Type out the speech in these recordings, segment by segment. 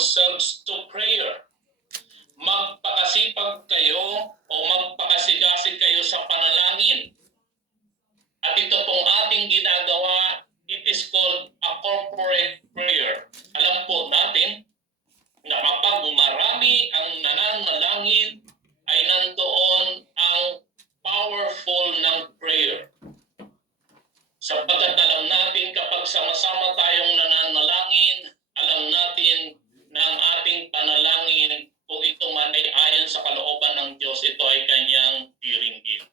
yourselves to prayer. Magpakasipag kayo o magpakasigasig kayo sa panalangin. At ito pong ating ginagawa, it is called a corporate prayer. Alam po natin na kapag marami ang nananalangin, ay nandoon ang powerful ng prayer. Sapagkat alam natin kapag sama-sama tayong nananalangin, alam natin na ang ating panalangin, kung ito man ay ayon sa kalooban ng Diyos, ito ay kanyang diringgin.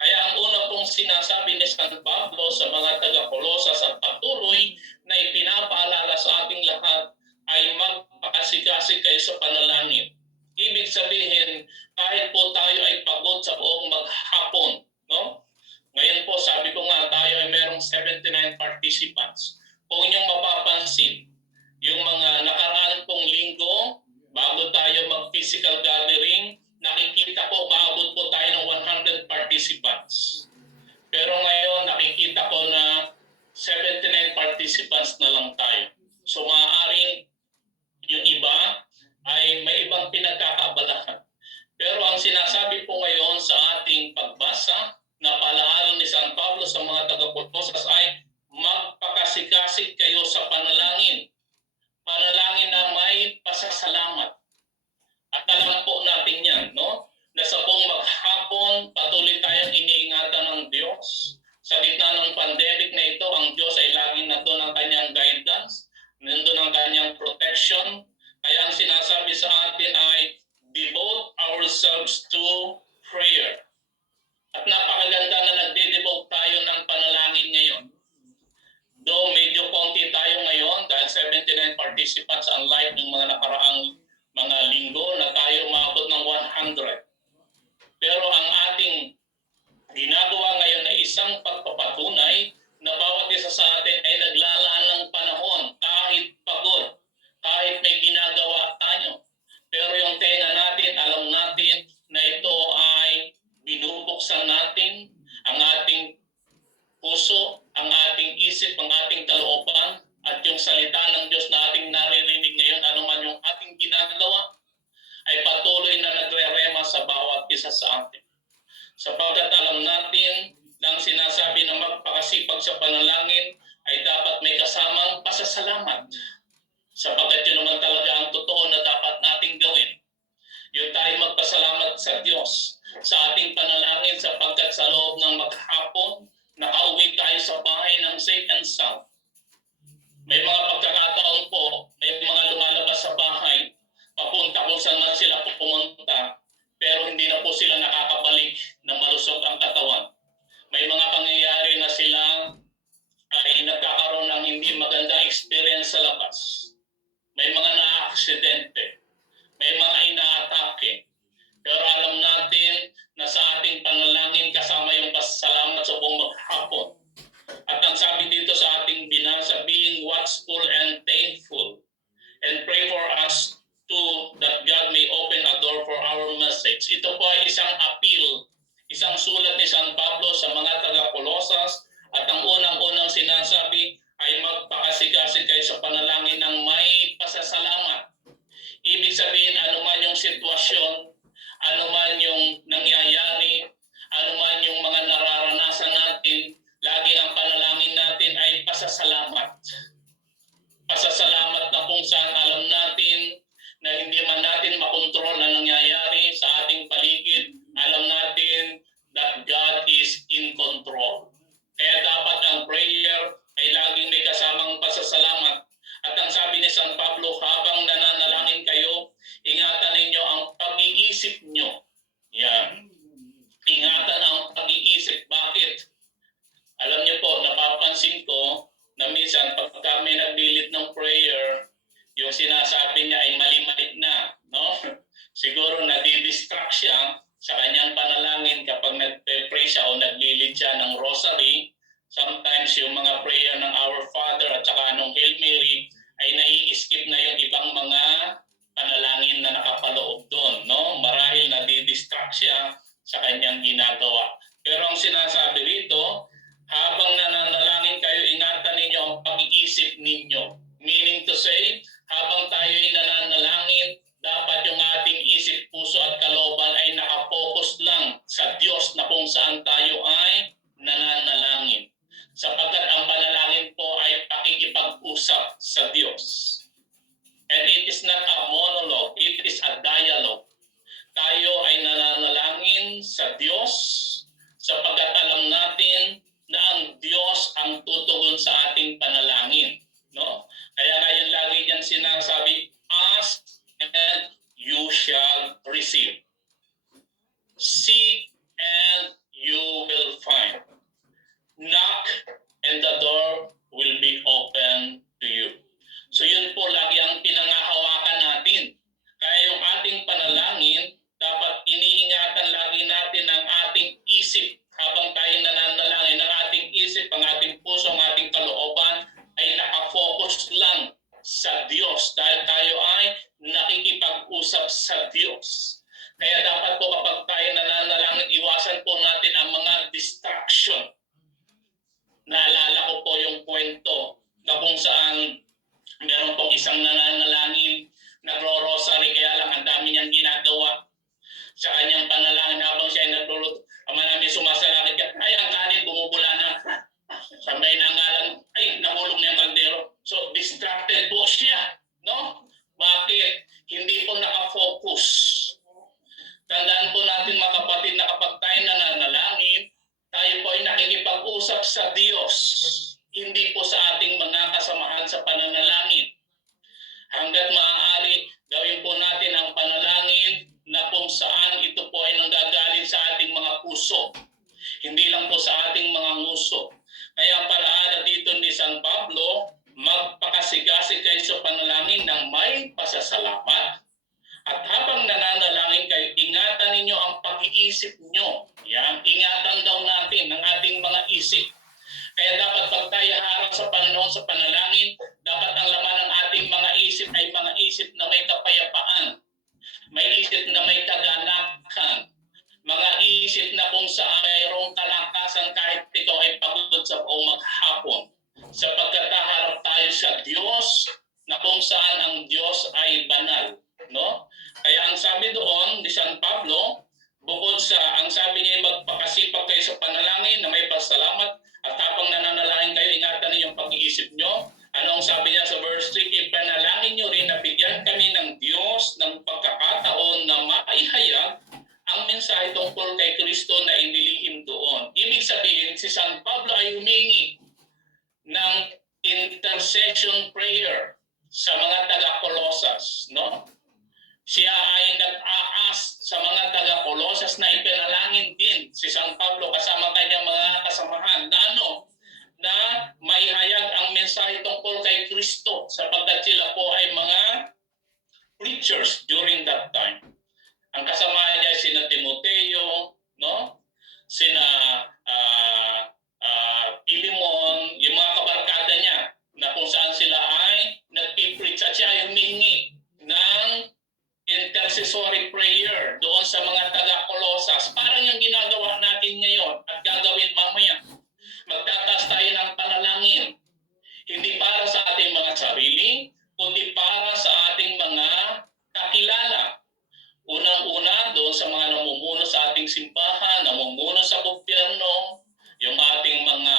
Kaya ang una pong sinasabi ni San Pablo sa mga taga-Kolosas at patuloy na ipinapaalala sa ating lahat ay magpakasigasig kayo sa panalangin. Ibig sabihin, kahit po tayo ay pagod sa buong maghapon, no? Ngayon po, sabi ko nga, tayo ay merong 79 participants. Kung inyong mapapansin, yung mga nakaraan pong linggo, bago tayo mag-physical gathering, nakikita ko, maabot po tayo ng 100 participants. Pero ngayon, nakikita ko na 79 participants na lang tayo. So maaaring yung iba ay may ibang pinagkakaabalahan. Pero ang sinasabi po ngayon sa ating pagbasa, na palaalo ni San Pablo sa mga taga-Kolosas ay magpakasigasig kayo sa panalangin. Panalangin na may pasasalamat. At alam po natin yan, no? Na sa buong maghapon, patuloy tayong iniingatan ng Diyos. Sa gitna ng pandemic na ito, ang Diyos ay laging nandun ang kanyang guidance, nandun ang kanyang protection. Kaya ang sinasabi sa atin ay devote ourselves to prayer. At napakaganda na nagde-devote tayo ng panalangin ngayon. Though medyo konti tayo ngayon dahil 79 participants unlike ng mga nakaraang mga linggo na tayo maabot ng 100. Pero ang ating ginagawa ngayon ay isang pagpapatunay na bawat isa sa atin ay naglalaan ng panahon kahit pagod, kahit may ginagawa tayo. Pero yung tenga natin, alam natin na ito ay binubuksan natin ang ating puso, ang ating isip, ang ating kalooban, at yung salita ng Diyos na ating naririnig ngayon, anuman yung ating ginagawa, ay patuloy na nagre-rema sa bawat isa sa atin. Sapagkat alam natin na ang sinasabi na magpakasipag sa panalangin ay dapat may kasamang pasasalamat. Sapagkat yun naman talaga ang totoo na dapat nating gawin. Yung tayo magpasalamat sa Diyos sa ating panalangin sapagkat sa loob ng maghapon, nakauwi tayo sa bahay ng safe and sound. May mga pagkakataon po, may mga lumalabas sa bahay, papunta kung saan man sila pumunta, pero hindi na po sila nakakabalik na malusog ang katawan. May mga pangyayari na sila ay nagkakaroon ng hindi magandang experience sa labas. May mga na-aksidente. May mga inaatake. Pero alam natin na sa ating panalangin kasama yung pasasalamat sa buong maghapon. At ang sabi dito sa ating binasa, being watchful and thankful, and pray for us too that God may open a door for our message. Ito po ay isang appeal, isang sulat ni San Pablo sa mga taga-Kolosas, at ang unang-unang sinasabi ay magpakasigasig kayo sa panalangin ng may pasasalamat. Ibig sabihin, anuman yung sitwasyon, anuman yung nangyayari, anuman yung mga nararanasan natin, lagi ang panalangin natin ay pasasalamat. Pasasalamat na kung saan alam natin na hindi man natin makontrol na nangyayari sa ating paligid, alam natin that God is in control. Kaya dapat ang prayer ay laging may kasamang pasasalamat. At ang sabi ni San Pablo, habang nananalangin kayo, ingatan ninyo ang pag-iisip nyo. Yan. Ingatan ang pag-iisip. Bakit? Alam niyo po, napapansin ko na minsan pag kami naglilit ng prayer, yung sinasabi niya ay mali-mali na. No? Siguro nadidistract siya sa kanyang panalangin kapag nagpe-pray siya o naglilit siya ng rosary. Sometimes yung mga prayer ng Our Father at saka nung Hail Mary ay nai-skip na yung ibang mga panalangin na nakapaloob doon. No? Marahil nadidistract siya sa kanyang ginagawa. Pero ang sinasabi rito, habang nananalangin kayo, ingatan ninyo ang pag-iisip ninyo. Meaning to say, habang tayo ay nananalangin, is not a monologue, it is a dialogue. Tayo ay nananalangin sa Diyos sapagkat alam natin na ang Diyos ang tutugon sa ating panalangin. No? Kaya ngayon lagi niyang sinasabi, ask and you shall receive. Seek and you will find. Knock and the door will be open to you. So yun po lagi ang pinangahawakan natin. Kaya yung ating panalangin, dapat iniingatan lagi natin ang ating isip habang tayo nananalangin. Ang ating isip, ang ating puso, ang ating kalooban ay nakafocus lang sa Diyos dahil tayo ay nakikipag-usap sa Diyos. Kaya dapat po kapag tayo nananalangin, iwasan po natin ang mga distraction. Naalala ko po yung kwento na kung saan meron pong isang nananalangin, nagro-rosary, kaya lang ang dami niyang ginagawa sa kanyang panalangin habang siya ay nagluluto. Ama namin sumasalakit ka, ay ang kanin bumubula na. Sabay na nga lang, ay nahulog na yung kaldero. So distracted po siya. No? Bakit? Hindi po nakafocus. Tandaan po natin mga kapatid na kapag tayo nananalangin, tayo po ay nakikipag-usap sa Diyos. Hindi po sa ating mga kasamahan sa pananalangin. Hanggat maaari, gawin po natin ang panalangin na kung saan ito po ay nanggagaling sa ating mga puso. Hindi lang po sa ating mga nguso. Kaya ang palaala dito ni San Pablo, magpakasigasig kayo sa panalangin ng may pasasalamat. At habang nananalangin kayo, ingatan ninyo ang pag-iisip nyo. Yan, ingatan daw natin ang ating mga isip. Kaya dapat pag tayo harap sa Panginoon sa panalangin, dapat ang laman ng ating mga isip ay mga isip na may kapayapaan. May isip na may kaganakan. Mga isip na kung saan mayroong kalakasan kahit ito ay pagod sa o maghapon. Sapagkat haharap tayo sa Diyos na kung saan ang Diyos ay banal. No? Kaya ang sabi doon ni San Pablo, bukod sa ang sabi niya magpakasipag kayo sa panalangin na may pasalamat at habang nananalangin kayo, ingatan niyo yung pag-iisip nyo. Ano ang sabi niya sa verse 3? Ipanalangin nyo rin na bigyan kami ng Diyos ng pagkakataon na maihayag ang mensahe tungkol kay Kristo na inilihim doon. Ibig sabihin, si San Pablo ay humingi ng intercession prayer sa mga taga-Colosas, no? Siya ay nag-a-ask sa mga taga-Colosas na ipanalangin din si San Pablo kasama kanyang mga kasamahan na ano? Na maihayag ang mensahe tungkol kay Kristo sapagkat sila po ay mga preachers during that time. Ang kasama niya ay sina Timoteo, no? Sina Pilimon, yung mga kabarkada niya na kung saan sila ay nagpipreach at siya ay humingi ng intercessory prayer doon sa mga taga-Colosas. Parang yung ginagawa natin ngayon at gagawin mamaya. Magtataas tayo ng panalangin. Hindi para sa ating mga sarili, kundi para sa ating mga kakilala. Unang-una doon sa mga namumuno sa ating simbahan, namumuno sa gobyerno, yung ating mga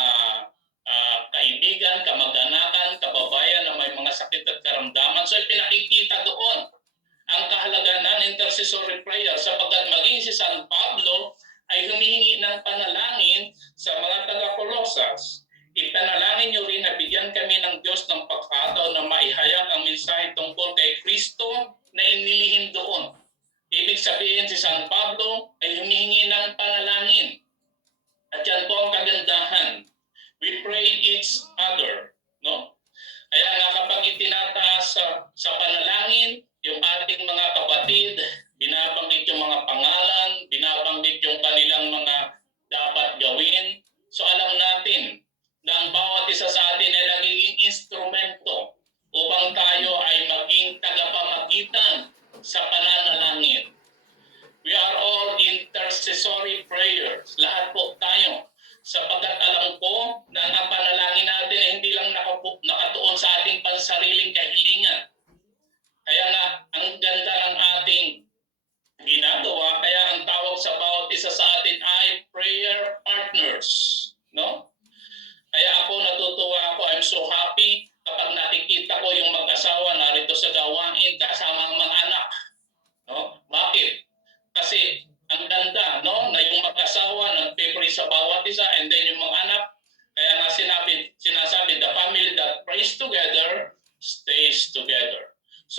kaibigan, kamag-anakan, kababayan na may mga sakit at karamdaman. So pinakikita doon ang kahalagaan ng intercessory prayer sapagkat maging si San Pablo ay humihingi ng panalangin sa mga taga-Colosas. Ipanalangin niyo rin na bigyan kami ng Diyos ng pagkakataon na maihayag ang mensahe tungkol kay Kristo na inilihim doon. Ibig sabihin si San Pablo ay humihingi ng panalangin. At yan po ang kagandahan. We pray each other. No? Kaya nga kapag itinataas sa panalangin, yung ating mga kapatid, binabanggit yung mga pangalan, binabanggit yung kanilang mga dapat gawin. So alam natin na ang bawat isa sa atin ay nagiging instrumento upang tayo ay maging tagapamagitan sa pananalangin. We are all intercessory prayers. Lahat po tayo. Sapagkat alam ko na ang panalangin natin ay hindi lang nakatuon sa ating pansariling kahilingan. Kaya nga, ang ganda ng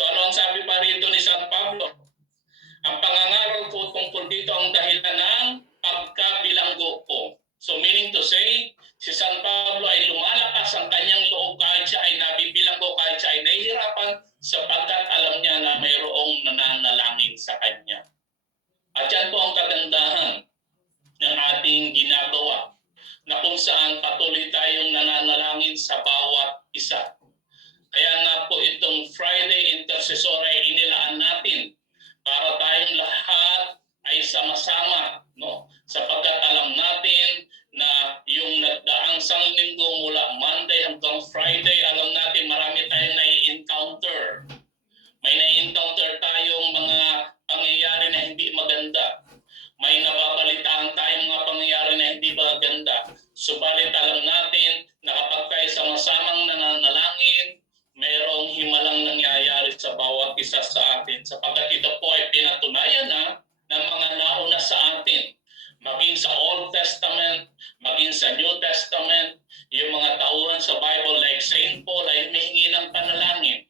So ano ang sabi pa rito ni San Pablo? Ang pangangaral ko tungkol dito ang dahilan ng pagkabilanggo ko. So meaning to say, si San Pablo ay lumalakas ang kanyang loob kahit siya ay nabibilanggo, kahit siya ay nahihirapan sapagkat alam niya na mayroong nananalangin sa kanya. At yan po ang kagandahan ng ating ginagawa na kung saan patuloy tayong nananalangin sa bawat isa. Kaya nga po itong Friday Intercessor ay inilaan natin para tayong lahat ay sama-sama, no? Sapagkat alam natin na yung nagdaang sanlinggo mula Monday hanggang Friday, alam natin marami tayong nai-encounter. May nai-encounter tayong mga pangyayari na hindi maganda. May nababalitaan tayong mga pangyayari na hindi maganda. Subalit alam natin na kapag tayo sama-samang nananalangin, mayroong himalang nangyayari sa bawat isa sa atin. Sapagkat ito po ay pinatunayan na ng mga nauna sa atin. Maging sa Old Testament, maging sa New Testament, yung mga tauhan sa Bible like Saint Paul ay humihingi ng panalangin.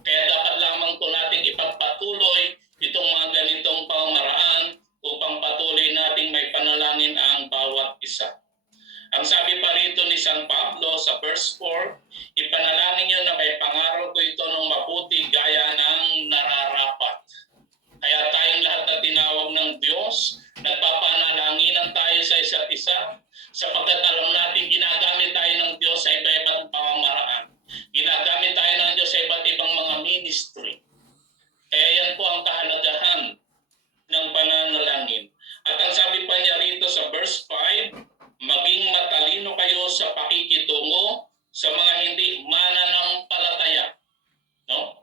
Kaya dapat lamang po nating ipagpatuloy itong mga ganitong pamamaraan upang patuloy nating may panalangin ang bawat isa. Ang sabi pa rito ni San Pablo sa verse 4, ipanalangin niyo na may pangaral ko ito ng mabuti gaya ng nararapat. Kaya tayong lahat na tinawag ng Diyos, nagpapanalanginan tayo sa isa't isa, sapagkat alam natin ginagamit tayo ng Diyos sa iba-ibang pamamaraan. Ginagamit tayo ng Diyos sa iba't ibang mga ministry. Kaya yan po ang kahalagahan ng pananalangin. At ang sabi pa niya rito sa verse 5, maging matalino kayo sa pakikitungo sa mga hindi mananampalataya. No?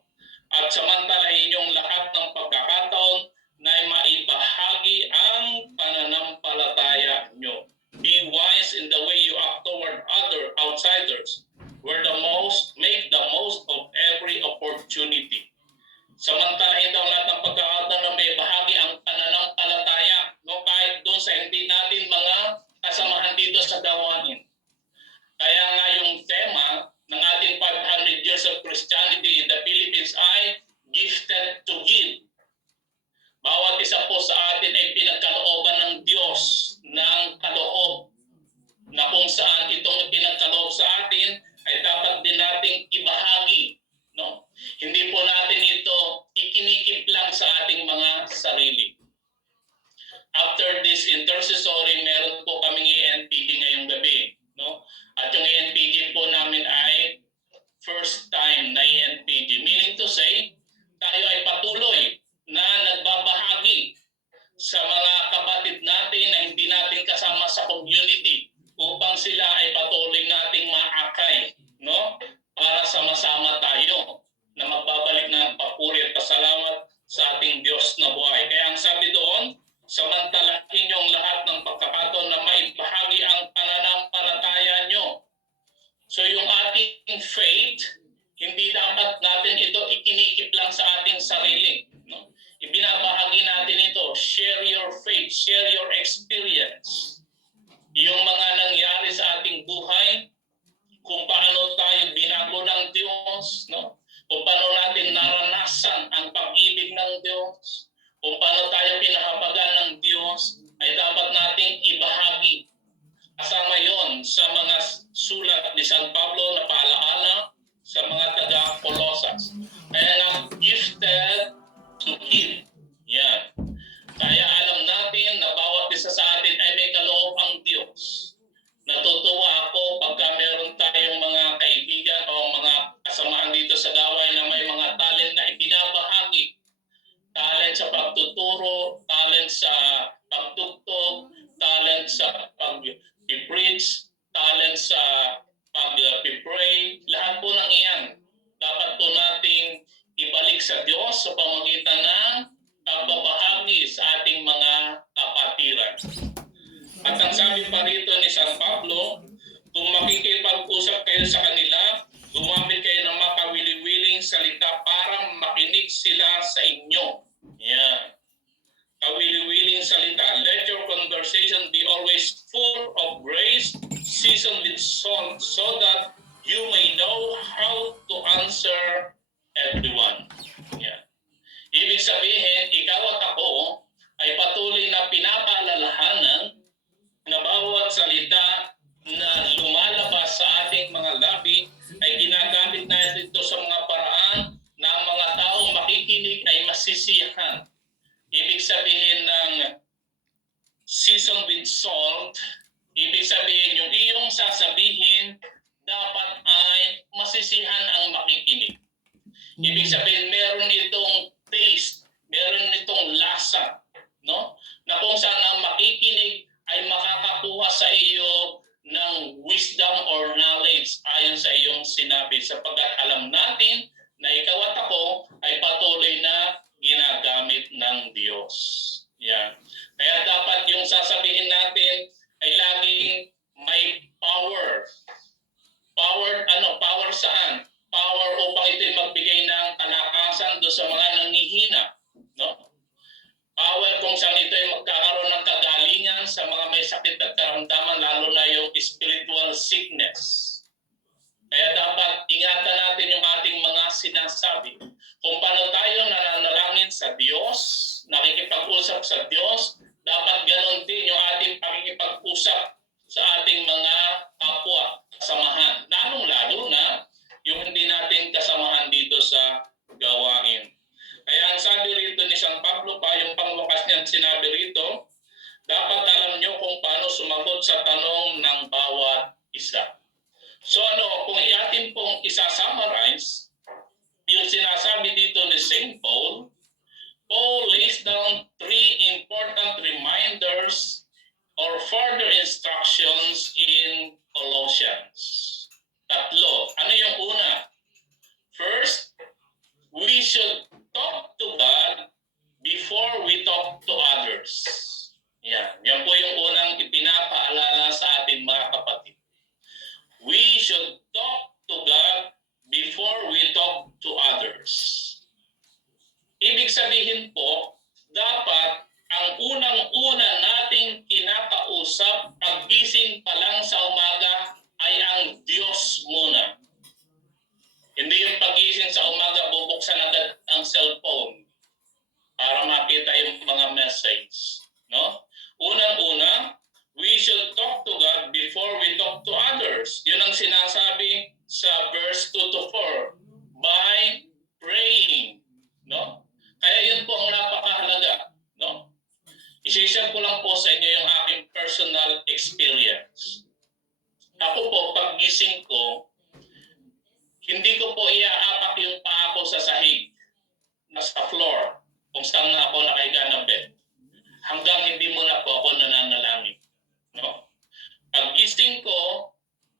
At samantalahin yung lahat ng pagkakataon na maibahagi ang pananampalataya nyo. Be wise in the way you act toward other outsiders. Make the most of every opportunity. Samantalahin daw lahat ng pagkakataon na may bahagi ang pananampalataya. No? Kahit doon sa hindi natin mga kasamahan dito sa gawain. Kaya nga yung tema ng ating 500 years of Christianity in the Philippines ay gifted to give. Bawat isa po sa atin ay pinagkalooban ng Diyos ng kaloob na kung saan itong pinagkaloob sa atin ay dapat din nating ibahagi. No? Hindi po natin ito ikinikip lang sa ating mga sarili. After this intercessory, meron po kaming ENPG ngayong gabi. No? At yung ENPG po namin ay first time na ENPG. Meaning to say, tayo ay patuloy na nagbabahagi sa mga kapatid natin na hindi natin kasama sa community upang sila ay patuloy nating maakay, no? Para sama-sama tayo na magbabalik ng papuri at pasalamat sa ating Diyos na buhay. Kaya ang sabi doon, samantalahin yung lahat ng pagkakataon na maibahagi ang pananampalataya nyo. So yung ating faith, hindi dapat natin ito ikinikip lang sa ating sarili. No? Ibinabahagi natin ito. Share your faith, share your experience. Yung mga nangyari sa ating buhay, kung paano tayo binago ng Diyos, no? Kung paano natin naranasan ang pag-ibig ng Diyos, kung paano tayo pinahabagan ng Diyos, ay dapat nating ibahagi. Kasama yon sa mga sulat ni San Pablo na paalaala sa mga taga-Colosas. Kaya nga, gifted to give. Yan. Kaya alam natin na bawat isa sa atin ay may kaloob ang Diyos. Natutuwa ako pagka meron tayong mga kaibigan o mga kasamahan dito sa gaway na may mga talent na ibinabahagi. Talent sa pagtuturo, talent sa pagtugtog, talent sa pag-preach, talent sa pag-pray. Lahat po ng iyan dapat po nating ibalik sa Diyos sa pamamagitan ng pagbabahagi sa ating mga kapatiran. At ang sabi pa rito ni San Pablo, kung makikipag-usap kayo sa kanila, gumamit kayo ng makawili-wiling salita para makinig sila sa inyo. Yan. Kawili-wiling salita. Let your conversation be always full of grace, seasoned with salt, so that you may know how to answer everyone. masisihan. Ibig sabihin ng season with salt, ibig sabihin yung iyong sasabihin dapat ay masisihan ang makikinig. Ibig sabihin meron itong taste, meron itong lasa, no? Na kung saan ang makikinig ay makakakuha sa iyo ng wisdom or knowledge ayon sa iyong sinabi, sapagkat alam natin na ikaw at ako ay patuloy na ginagamit ng Diyos. Yan. Kaya dapat yung sasabihin natin ay laging may power. Power saan? Power upang ito'y magbigay ng kalakasan do sa mga nanghihina, no? Power kung saan ito'y magkakaroon ng kagalingan sa mga may sakit at karamdaman, lalo na yung spiritual sickness. Kaya dapat ingatan natin yung ating mga sinasabi. Kung paano tayo nananalangin sa Diyos, nakikipag-usap sa Diyos, dapat ganon din yung ating pakikipag-usap sa ating mga kapwa, kasamahan. Lalong-lalo na yung hindi natin kasamahan dito sa gawain. Kaya ang sabi rito ni San Pablo pa, yung pangwakas niyan sinabi rito, dapat alam nyo kung paano sumagot sa tanong ng bawat isa. So kung atin pong isa-summarize, yung sinasabi dito ni St. Paul, Paul lays down 3 important reminders or further instructions in Colossians. 3. Ano yung una? First, we should talk to God before we talk to others. Yan po yung unang ipinapaalala sa ating mga kapatid. We should talk to God before we talk to others. Ibig sabihin po, dapat ang unang-una nating kinakausap paggising pa lang sa umaga ay ang Diyos muna. Hindi yung pagising sa umaga, bubuksan agad ang cellphone para makita yung mga message. No? Unang-una, we should talk to God before we talk to others. Yun ang sinasabi sa verse 2 to 4. By praying. No? Kaya yun po ang napakahalaga. No? I-share ko lang po sa inyo yung aking personal experience. Ako po, pag gising ko, hindi ko po iaapak yung paa ko sa sahig, nasa floor, kung saan na ako nakahiga na bed, hanggang hindi muna po ako nananalangin. No? Pag gising ko,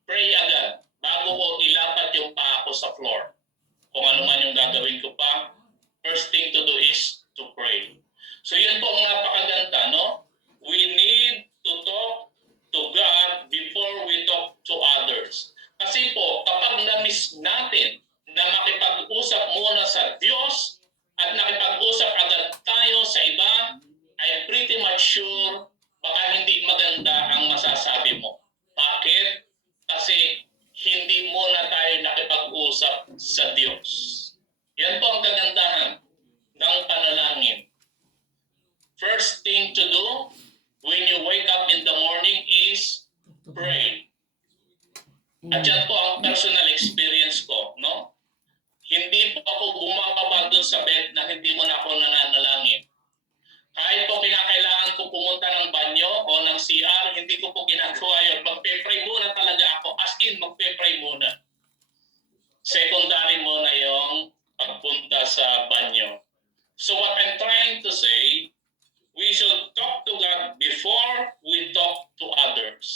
pray agad, bago ko ilapat yung paa ko sa floor. Kung ano man yung gagawin ko pa, first thing to do is to pray. So yun po ang napakaganda, no? We need to talk to God before we talk to others. Kasi po, kapag na-miss natin na makipag-usap muna sa Diyos at nakipag-usap agad tayo sa iba, I'm pretty much sure baka hindi maganda ang masasabi mo. Bakit? Kasi hindi muna tayo nakipag-usap sa Diyos. Yan po ang kagandahan ng panalangin. First thing to do when you wake up in the morning is pray. At yan po ang personal experience ko, no? Hindi po ako bumababa doon sa bed na hindi mo na ako nananalangin. Kahit po kinakailangan ko pumunta ng banyo o ng CR, hindi ko po ginagawa yun. Magpe-pray muna talaga ako. As in, magpe-pray muna. Secondary muna yung pagpunta sa banyo. So what I'm trying to say, we should talk to God before we talk to others.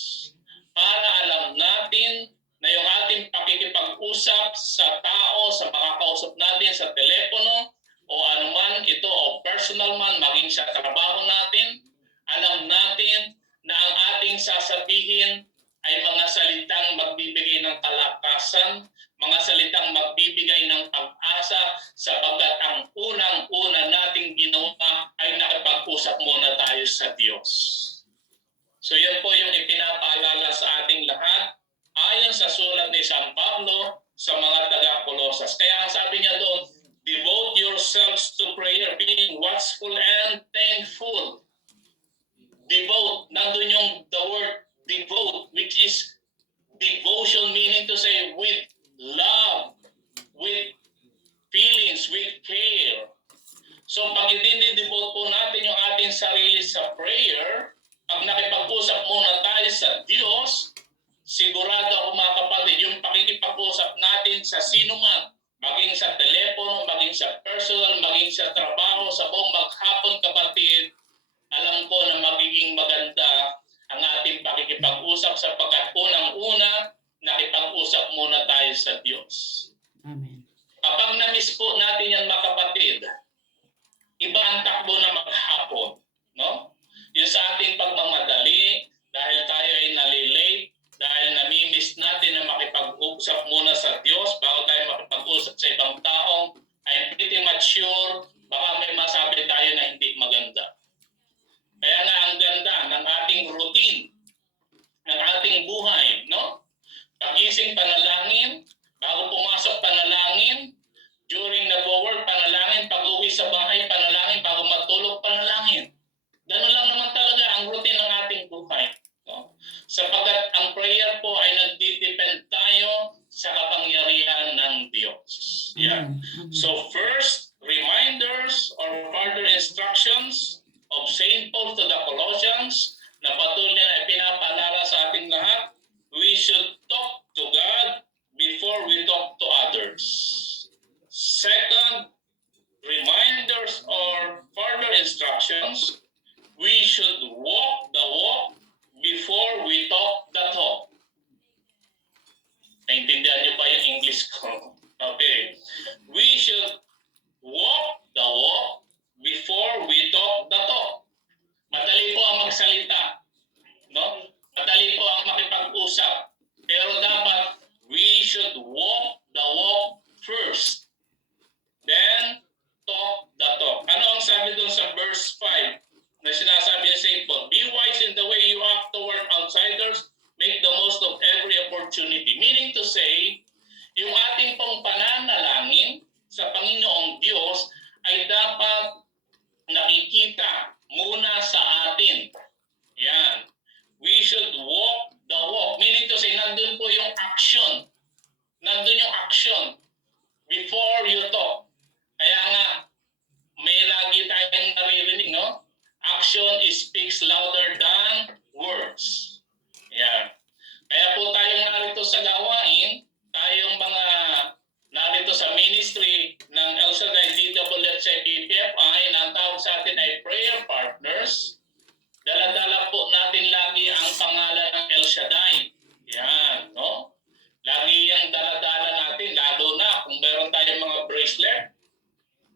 Para alam natin na yung ating pakikipag-usap sa tao, sa mga kausap natin sa telepono, o anuman ito, o personal man, maging sa trabaho natin, alam natin na ang ating sasabihin ay mga salitang magbibigay ng kalakasan, mga salitang magbibigay ng pag-asa, sapagkat ang unang-una nating ginawa ay nakipag-usap muna tayo sa Diyos. So yan po yung ipinapaalala sa ating lahat, ayon sa sulat ni San Pablo sa mga taga-Colosas. Kaya ang sabi niya doon, devote yourselves to prayer, being watchful and thankful. Devote, nandun yung the word devote, which is devotion, meaning to say with love, with feelings, with care. So pag sa prayer, pag nakipag-usap muna tayo sa Diyos, sigurado ako mga kapatid, yung pakikipag-usap natin sa sino man, maging sa telepono, maging sa personal, maging sa trabaho, sa buong maghapon kapatid, alam ko na magiging maganda ang ating pakikipag-usap sapagkat unang-una, nakipag-usap muna tayo sa Diyos. Amen. Kapag na-miss po natin yan mga kapatid, iba ang takbo na maghapon. No? Yung sa ating pagmamadali, dahil tayo ay nalilate, dahil nami-miss natin na makipag-usap muna sa Diyos bago tayo makipag-usap sa ibang tao, I'm pretty much sure baka may masabi tayo na hindi maganda. Kaya nga ang ganda ng ating routine, ng ating buhay, no? Pagising panalangin, bago pumasok panalangin, during nag-work panalangin, pag-uwi sa bahay panalangin, bago matulog panalangin. Ganun lang naman talaga ang routine ng ating buhay. No? Sapagkat ang prayer po ay nagdidepend tayo sa kapangyarihan ng Diyos. Yeah. So first, reminders or further instructions of St. Paul to the Colossians na patuloy na pinapaalala sa ating lahat, we should talk to God before we talk to others. Second, reminders or further instructions, we should walk the walk before we talk the talk. Naintindihan niyo ba yung English ko? Okay. We should walk the walk before we talk the talk. Madali po ang magsalita. No? Madali po ang makipag-usap. Pero dapat, we should walk the walk first. Then, talk the talk. Ano ang sabi doon sa verse 5 na sinasabi ni St. Paul? Be wise in the way you act toward outsiders. Make the most of every opportunity. Meaning to say, yung ating pong pananalangin sa Panginoong Diyos ay dapat nakikita muna sa atin. Yan. We should walk the walk. Meaning to say, nandun po yung action. Nandun yung action before you talk. Kaya nga, may lagi tayong naririnig, no? Action speaks louder than words. Yan. Kaya po tayong narito sa gawain, tayong mga narito sa ministry ng El Shaddai DWFC PPFI na ang tawag sa atin ay prayer partners. Dala-dala po natin lagi ang pangalan ng El Shaddai. Yan, no? Lagi yung dala-dala natin, lalo na kung meron tayong mga bracelet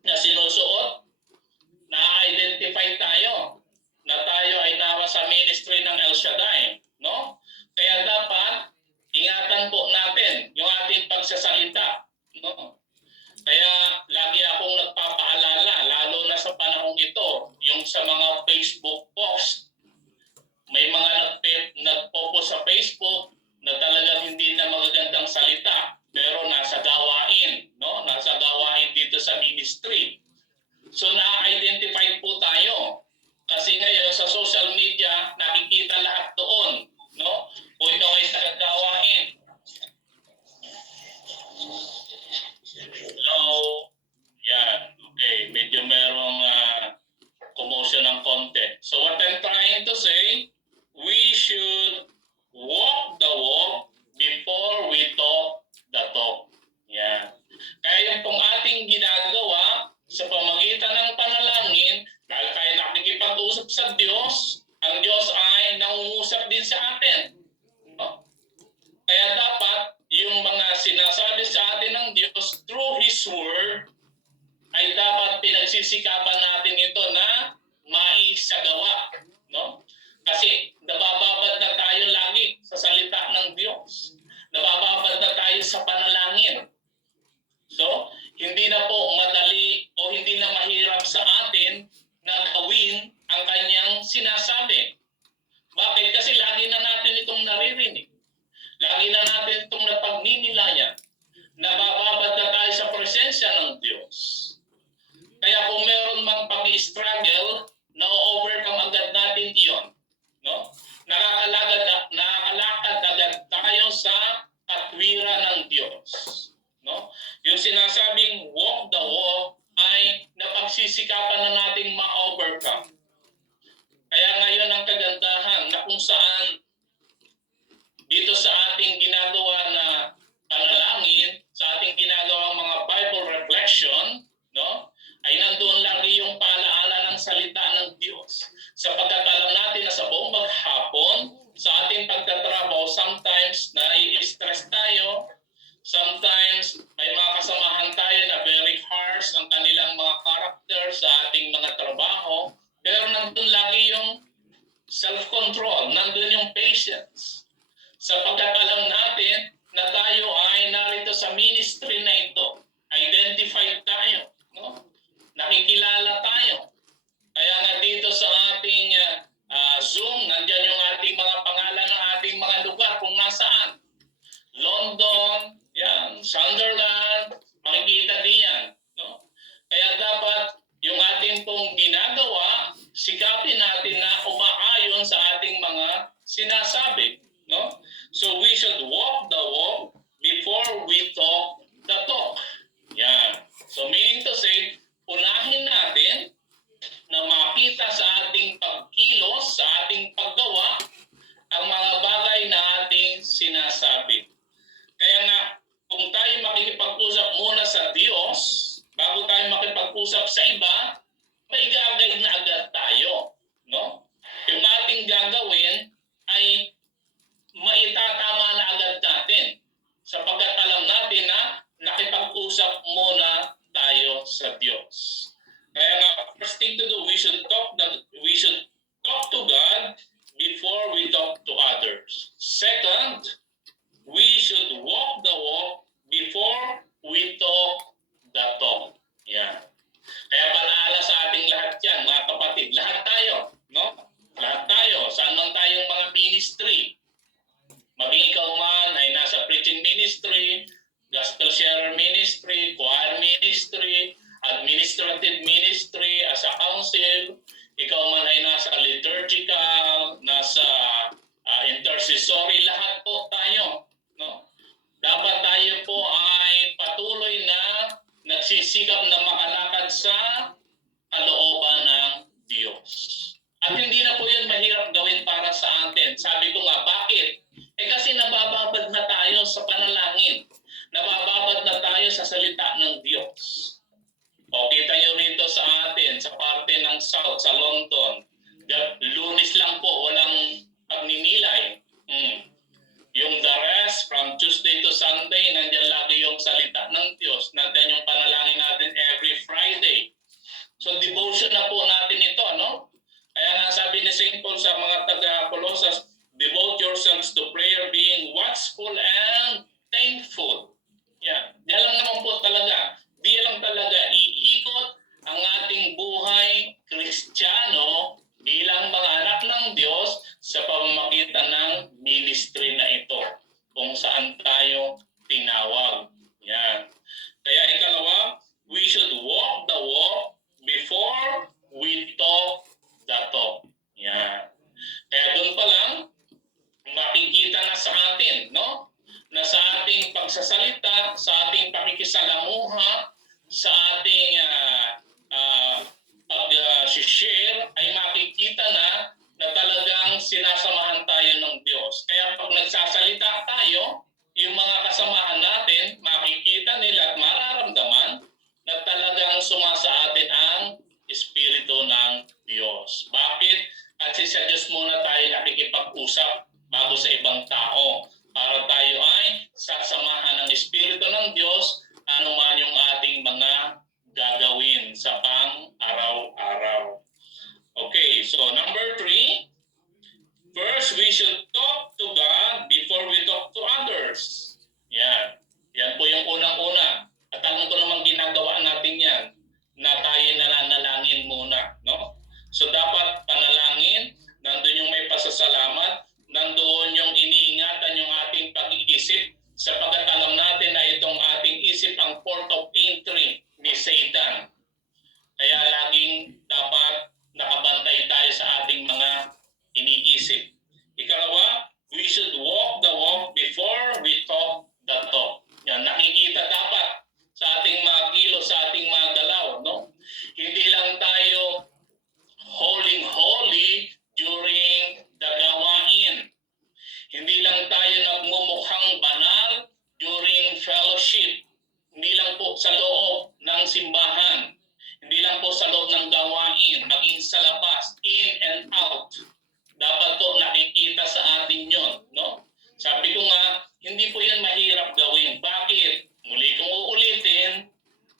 na sinusuot, na-identify tayo na tayo ay nawa sa ministry ng El Shaddai, no? Kaya dapat ingatan po natin yung ating pagsasalita, no? Kaya lagi akong nagpapaalala, lalo na sa panahong ito, yung sa mga Facebook post. May mga nagpo-post sa Facebook na talagang hindi na magagandang salita, pero nasa gawain, no? Nasa gawain dito sa ministry. So na-identify po tayo. Kasi ngayon sa social media, nakikita lahat doon, no? Kung ikaw ay tagagawain. Hello? Yan. Okay. Medyo merong commotion ng konti. So what I'm trying to say, we should walk the walk before we talk the talk. Yan. Kaya yung pong ating ginagawa sa pamagitan ng panalangin, dahil tayo nakikipag-usap sa Diyos, ang Diyos ay nangungusap din sa atin. No? Kaya dapat yung mga sinasabi sa atin ng Diyos through His Word ay dapat pinagsisikapan natin ito na maisagawa. No? Kasi nabababad na tayo lagi sa salita ng Diyos. Nabababad na tayo sa panalangin. So, hindi na po madali o hindi na mahirap sa atin na gawin ang kanyang sinasabi. Bakit? Kasi lagi na natin itong naririnig. Lagi na natin itong napagninilayan. Nabababad na tayo sa presensya ng Diyos. Kaya kung meron mang pag-struggle, na-overcome agad natin iyon. No? Nakakalakad agad tayo sa katwiran ng Diyos. No? Yung sinasabing walk the walk ay napagsisikapan na nating ma-overcome. Kaya ngayon ang kagandahan na kung saan dito sa ating ginagawa na panalangin, sa ating ginagawa mga Bible reflection, no? Ay nandoon lagi yung paalaala ng salita ng Diyos. Sapagkat alam natin na sa buong maghapon, sa ating pagtatrabaho, sometimes nai-stress tayo, sometimes may mga kasamahan tayo na very harsh ang kanilang mga character sa ating mga trabaho, pero nandun lagi yung self-control, nandun yung patience. Sapagkat alam natin na tayo ay narito sa ministry na ito, identified tayo, no? Nakikilala tayo. Kaya nga dito sa ating Zoom, nandyan yung ating mga pangalan ng ating mga lugar kung nasaan. London, yan, Sunderland, makikita diyan. No? Kaya dapat yung ating pong ginagawa, sikapin natin na umaayon sa ating mga sinasabi. No? So we should walk the walk before we talk the talk. Yan. So meaning to say, unahin natin na makita sa ating pagkilos, sa ating paggawa, ang mga bagay na ating sinasabi. Kaya nga, kung tayo makikipag-usap muna sa Diyos, bago tayo makipag-usap sa iba, may gagawin na agad tayo. No? Yung ating gagawin ay maitatama na agad natin. Sapagkat alam natin na nakipag-usap muna tayo sa Diyos. Kaya nga, first thing to do, we should talk to God before we talk to others. Second, we should walk the walk before we talk the talk. Yan. Kaya palaala sa ating lahat yan, mga kapatid. Lahat tayo, no? Lahat tayo, saan man tayong mga ministry. Maging ikaw man ay nasa preaching ministry, gospel sharer ministry, choir ministry, administrative ministry, as a council, ikaw man ay nasa liturgical, nasa intercessory, lahat po tayo. No? Dapat tayo po ay patuloy na nagsisikap na makalakad sa kalooban ng Diyos. At hindi na po yun mahirap gawin para sa atin. Sabi ko nga, bakit? Kasi nabababad na tayo sa panalangin. Nabababad na tayo sa salita ng Diyos. O kita nyo rito sa atin, sa parte ng South, sa London. Lunes lang po, walang pagninilay. Yung the rest, from Tuesday to Sunday, nandiyan lagi yung salita ng Diyos. Nandiyan yung panalangin natin every Friday. So devotion na po natin ito, no? Kaya nga sabi ni St. Paul sa mga taga-Colossus, devote yourselves to prayer, being watchful and thankful. Yan. Diyan lang naman po talaga. Di lang talaga iikot ang ating buhay Kristiyano bilang mga anak ng Diyos sa pamamagitan ng ministry na ito kung saan tayo tinawag. Yan. Kaya ikalawa, we should walk the walk before we talk the talk. Yan. Kaya doon pa lang, makikita na sa atin, no? Na sa ating pagsasalita, sa ating pakikisalamuha, sa ating pag-share, ay makikita na talagang sinasamahan tayo ng Diyos. Kaya pag nagsasalita tayo, yung mga kasamahan natin, makikita nila at mararamdaman na talagang sumasa atin ang Espiritu ng Diyos. Bakit? Kasi sa Diyos muna tayo nakikipag-usap bago sa ibang tao. Para tayo ay sasamahan ng Espiritu ng Diyos anuman yung ating mga gagawin sa pang-araw-araw. Okay, so number 3, first we should talk to God before we talk to others. Yan. Yan po yung unang-una. At alam ko namang ginagawa natin yan na tayo nananalangin muna. No? So dapat panalangin, nandun yung may pasasalamat, nandoon yung iniingatan yung ating pag-iisip sapagkat alam natin na itong ating isip ang port of entry ni Satan. Kaya laging dapat nakabantay tayo sa ating mga iniisip. Ikalawa, loob ng gawain, maging sa labas, in and out. Dapat po nakikita sa atin yun. No? Sabi ko nga, hindi po yan mahirap gawin. Bakit? Muli kong uulitin,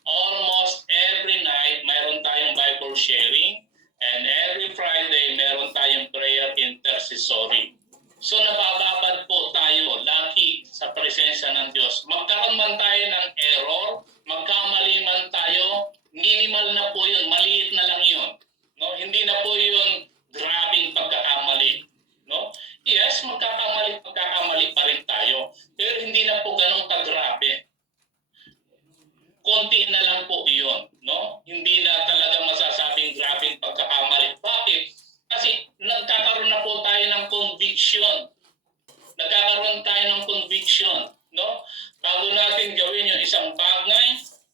almost every night mayroon tayong Bible sharing, and every Friday meron tayong prayer intercessory. So nabababad po tayo lagi sa presensya ng Diyos. Magkaroon man tayo ng error, magkamali man tayo, minimal na po yun, maliit na lang yun. No? Hindi na po yun grabing pagkakamali. No? Yes, magkakamali pa rin tayo, pero hindi na po ganun kagrabe. Konti na lang po yun. No? Hindi na talaga masasabing grabing pagkakamali. Bakit? Kasi nagkakaroon na po tayo ng conviction. Nagkakaroon tayo ng conviction. No? Bago natin gawin yung isang bagay,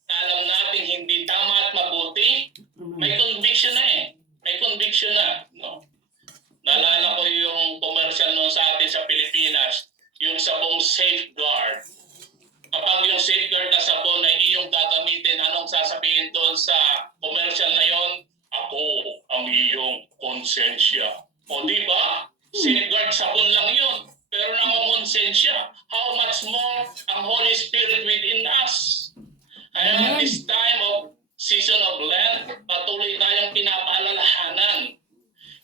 alam natin hindi tama at mabuti, may conviction na eh. May conviction na. No? Naalala ko yung commercial noon sa atin sa Pilipinas, yung sabong Safeguard. Kapag yung Safeguard na sabon ay iyong gagamitin, anong sasabihin doon sa commercial na yon? Ako ang iyong konsensya. O di ba? Safeguard sabon lang yun. Pero nangongonsensya. How much more ang Holy Spirit within us? Kaya this time of season of Lent, patuloy tayong pinapaalalahanan.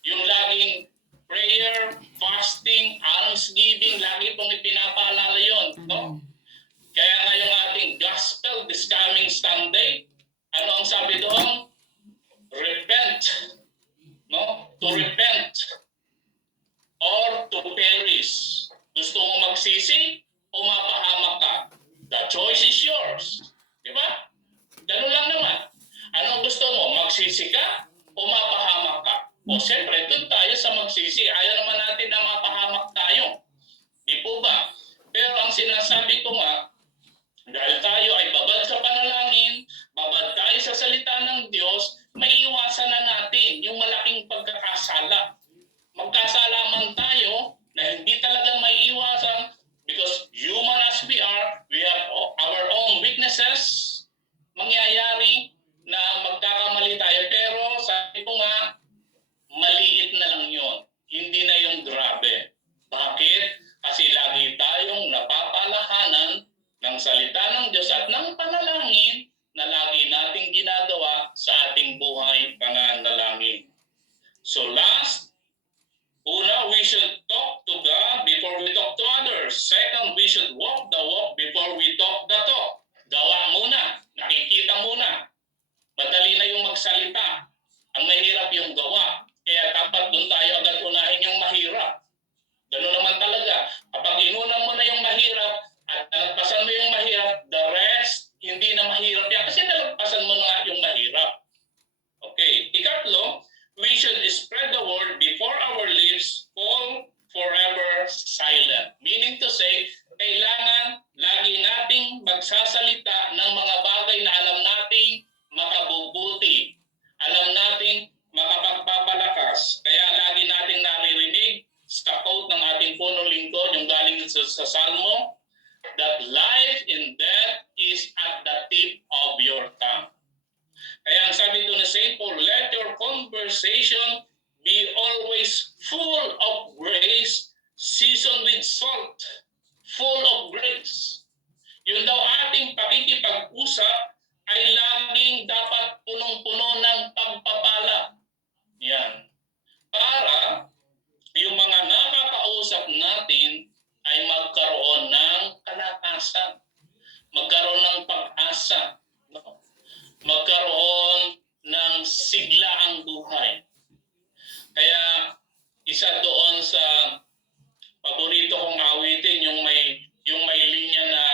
Yung laging prayer, fasting, almsgiving, lagi pong ipinapaalala yun. No? Kaya nga yung ating gospel this coming Sunday, ano ang sabi doon? Repent. No? To repent or to perish. Gusto mo magsisi o mapahamak ka? The choice is yours. Di ba? Ganun lang naman. Anong gusto mo? Magsisi ka o mapahamak ka? O siyempre, doon tayo sa magsisi. Ayaw naman natin na mapahamak tayo. Di po ba? Pero ang sinasabi ko nga, dahil tayo ay babad sa panalangin, babad tayo sa salita ng Diyos, may iwasan na natin yung malaking pagkakasala. Magkasala man tayo na hindi talaga may iwasan because human as we are, we have our own weaknesses. Mangyayari na magkakamali tayo. Pero sabi ko nga, maliit na lang yun. Hindi na yung grabe. Bakit? Kasi lagi tayong napapalahanan ng salita ng Diyos at ng panalangin na lagi nating ginagawa sa ating buhay pananalangin. So last, una, we should talk to God before we talk to others. Second, we should walk the walk before we talk the talk. Gawa muna, nakikita muna. Madali na yung magsalita. Ang mahirap yung gawa. Kaya dapat doon tayo agad unahin yung mahirap. Ganun naman talaga. Kapag inunan mo na yung mahirap, at nalagpasan mo yung mahirap, the rest, hindi na mahirap yan. Kasi nalagpasan mo na yung mahirap. Okay. Ikatlo, we should spread the word before our lips fall forever silent. Meaning to say, kailangan lagi nating magsasalita ng mga bagay na alam nating makabubuti. Alam nating makapagpapalakas. Kaya lagi nating naririnig sa quote ng ating punong lingkod, yung galing sa Salmo, that life and death is at the tip of your tongue. Kaya ang sabi doon na St. Paul, let your conversation be always full of grace, seasoned with salt, full of grace. Yun daw ating pakikipag-usap ay laging dapat punong-puno ng pagpapala. Yan. Para yung mga nakakausap natin ay magkaroon ng kalakasan, magkaroon ng pag-asa, no? Magkaroon ng sigla ang buhay. Kaya isa doon sa paborito kong awitin, yung may linya na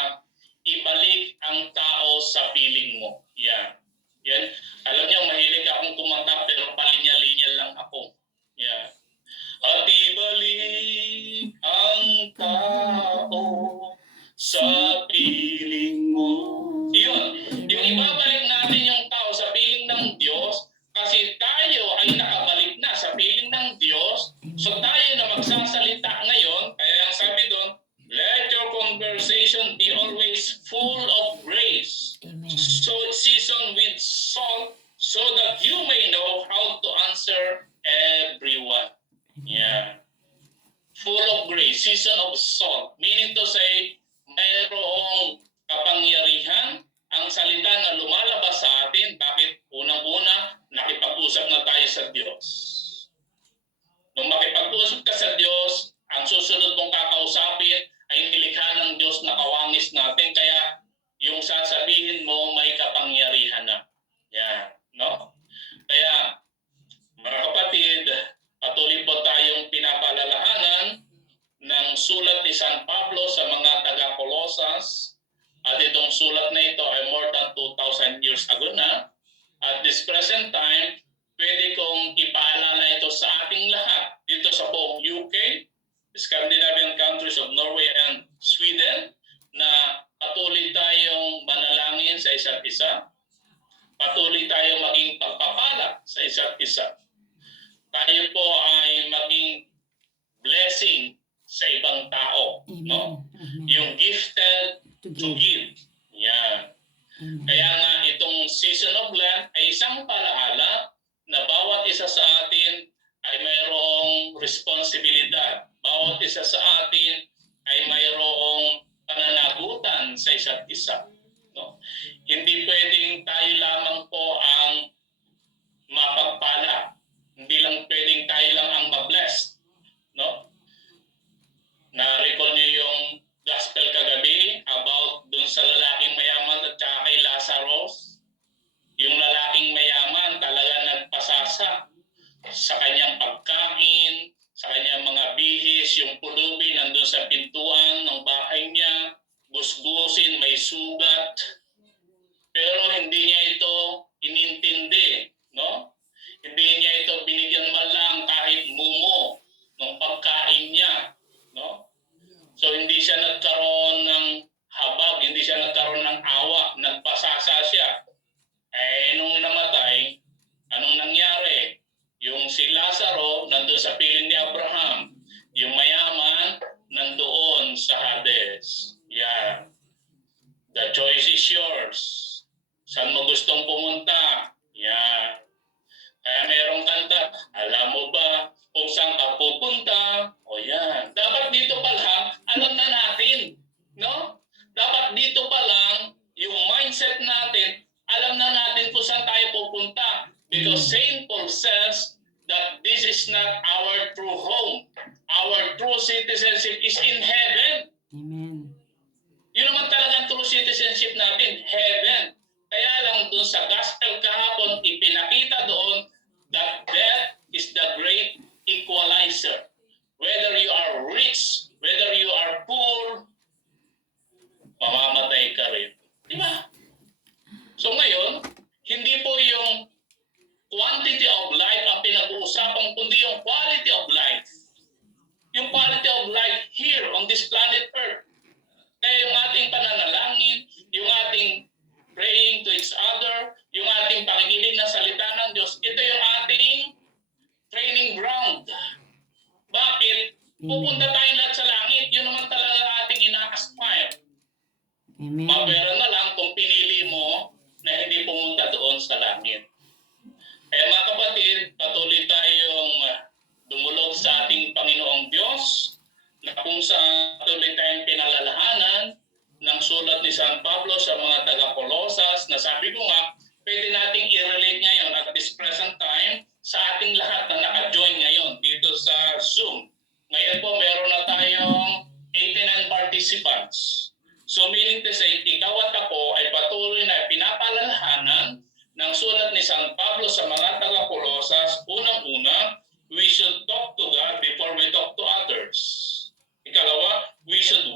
ibalik ang tao sa piling mo. Yan. Yan. Alam niyo, mahilig akong kumanta pero palinya-linya lang ako. Yan. At ibalik ang tao sa piling mo. Yun. Yung ibabalik natin yung tao sa piling ng Diyos kasi tayo ay nakabalik na sa piling ng Diyos. So tayo na magsasalita ngayon, kaya ang sabi doon, let your conversation be always full of grace. Amen. So seasoned with salt so that you isa't isa. Tayo po ay maging blessing sa ibang tao. Amen. No? Amen. Yung gifted To to give. give. Yan. Amen. Kaya nga itong season of Lent ay isang paalaala na bawat isa sa atin ay mayroong responsibilidad. Bawat isa sa atin ay mayroong pananagutan sa isa't isa. No? Hindi pwedeng tayo lamang po ang mapagpala. Hindi lang pwedeng tayo lang ang ma-bless. No? Na-recall niyo yung gospel kagabi about dun sa lalaking mayaman at saka kay Lazarus. Yung lalaking mayaman talaga nagpasasa sa kanyang pagkain, sa kanyang mga bihis, yung pulubi nandun sa pintuan ng bahay niya, gusgusin, may sugat. Pero hindi niya ito inintindi, no? Hindi niya ito binigyan man lang kahit mumo ng pagkain niya, no? So hindi siya nagkaroon ng habag, hindi siya nagkaroon ng awa, nagpasasa siya. Eh nung namatay, anong nangyari? Yung si Lazaro nandun sa piling ni Abraham, yung mayaman nandoon sa Hades. Yeah. The choice is yours. Saan mo gustong pumunta? Yeah. Kaya merong kanta, alam mo ba kung saan ka pupunta? O yan. Dapat dito pa lang, alam na natin. No? Dapat dito pa lang, yung mindset natin, alam na natin kung saan tayo pupunta. Because St. Paul says that this is not our true home. Our true citizenship is in heaven. Amen. Yun naman talagang true citizenship natin, heaven. Kaya lang dun sa gospel kahapon, ipinakita doon that death is the great equalizer. Whether you are rich, whether you are poor, mamamatay ka rin. Diba? So ngayon, hindi po yung quantity of life ang pinag-uusapan, kundi yung quality of life. Yung quality of life here on this planet Earth. Kaya yung ating pananalangin, yung ating praying to each other, yung ating pakikinig ng salita ng Diyos, ito yung ating training ground. Bakit? Pupunta tayong lahat sa langit. Yun naman talaga ating ina-aspire. Amen. Mapera na lang kung pinili mo na hindi pumunta doon sa langit. Kaya mga kapatid, patuloy tayong dumulog sa ating Panginoong Diyos na kung saan patuloy tayong pinalalahanan ng sulat ni San Pablo sa mga taga-Colosas na sabi ko nga, pwede nating i-relate ngayon at this present time sa ating lahat na naka-join ngayon dito sa Zoom. Ngayon po meron na tayong 89 participants. So meaning to say, ikaw at ako ay patuloy na pinapalalahanan ng sulat ni San Pablo sa mga taga-Colosas. Unang-una, we should talk to God before we talk to others. Ikalawa, we should